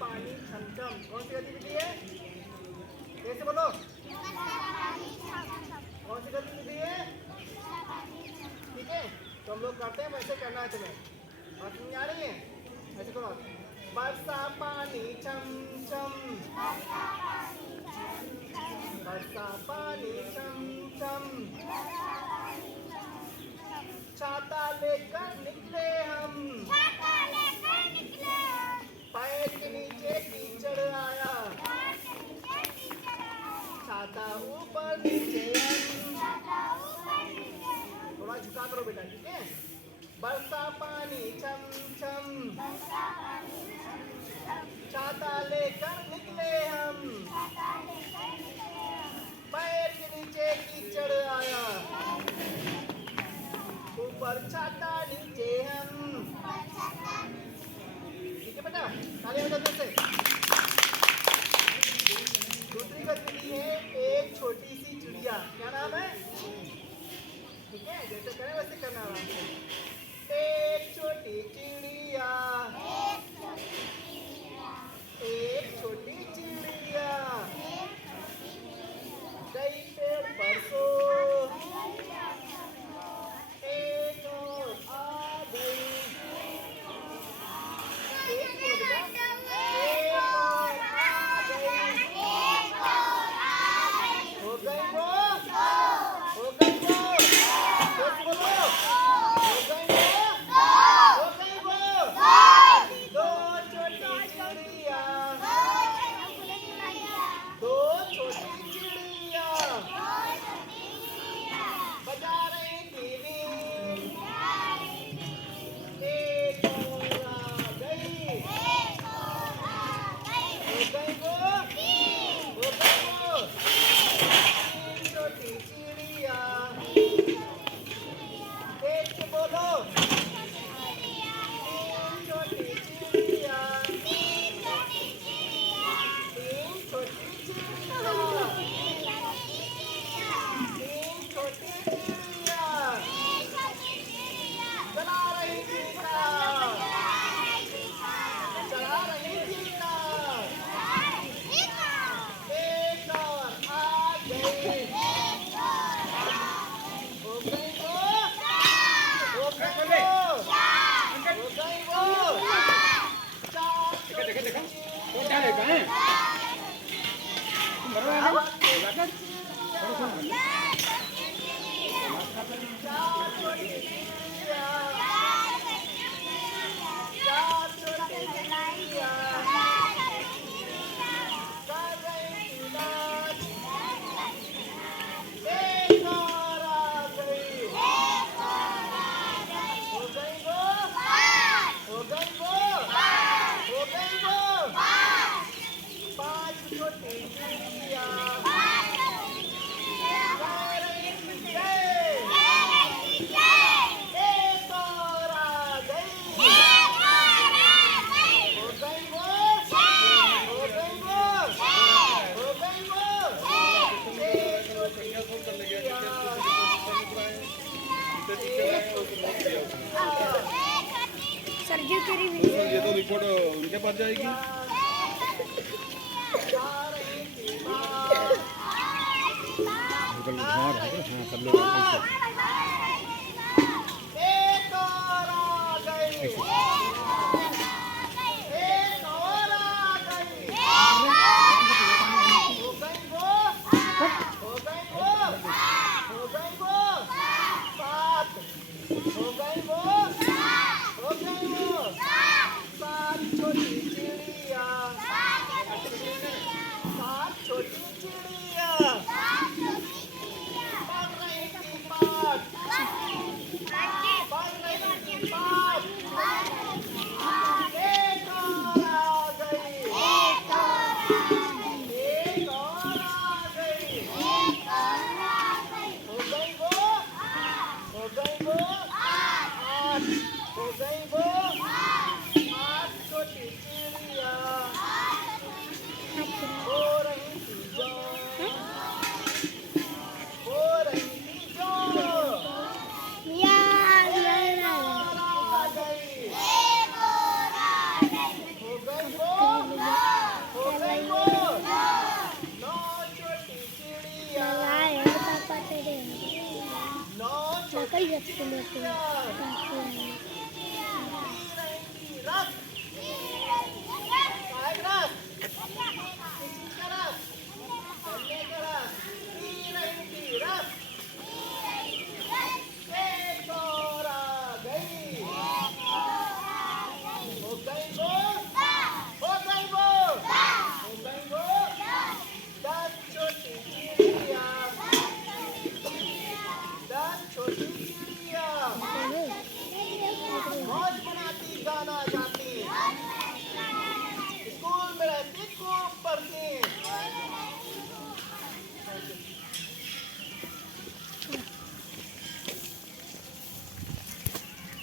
पानी छम छम कौन सी गतिविधि है? कैसे बोलो? कौन सी गतिविधि है? ठीक है, तो हम लोग करते हैं, वैसे करना है तुम्हें। बात समझ आ रही है? ऐसे करो, बरसा पानी छम छम, बरसा पानी छम छम, छाता लेकर निकले हम, पैर के नीचे कीचड़ आया, छाता ऊपर नीचे थोड़ा झुका करो बेटा, ठीक है? बरसा पानी छम छम, छाता लेकर निकले हम, पैर के नीचे कीचड़ आया, ऊपर छाता नीचे हम। ठीक है बेटा, ताली बजाते से। दूसरी गतिविधि है एक छोटी सी चिड़िया। क्या नाम है? ठीक है, जैसे करें वैसे करना आराम से। एक छोटी चिड़िया, एक छोटी चिड़िया, गई पेड़ पर सो, एक और आ गई, एक और आ गई, हो गई वो, हो गई वो, बोलो, हो गई वो, हो गई वो, दो छोटी चिड़िया, दो छोटी चिड़िया, बजा रही थी बीन, एक और आ गई, हो गई वो, हो गई वो, तीन छोटी चिड़िया, एक से बोलो, तीन छोटी चिड़िया, तीन छोटी चिड़िया, तीन छोटी चिड़िया, चला रही थी कार, चला रही थी कार, एक और आ गई, हो गई वो, हो गई वो, हो गई वो, चार छोटी चिड़िया, चार छोटी चिड़िया, चार छोटी चिड़िया, कर रही थी नाच, एक और आ गई, हो गई वो, हो गई वो, हो गई वो, पांच छोटी चिड़िया, कर रही थी जय, एक और आ गई, हो गई वो, हो गई वो, हो गई वो, छह छोटी चिड़िया, सरजू तेरी वीडियो ये तो रिपोर्ट उनके पास जाएगी। जा रही थी बात, हाँ सब लोग एक और आ गई, एक और आ गई, हो गई वो, हो गई वो, हो गई वो, सात, हो गई वो, हो गई वो, सात छोटी चिड़िया, सात छोटी चिड़िया, पढ़ रही वही रखते लेते हैं। रहेंगी रात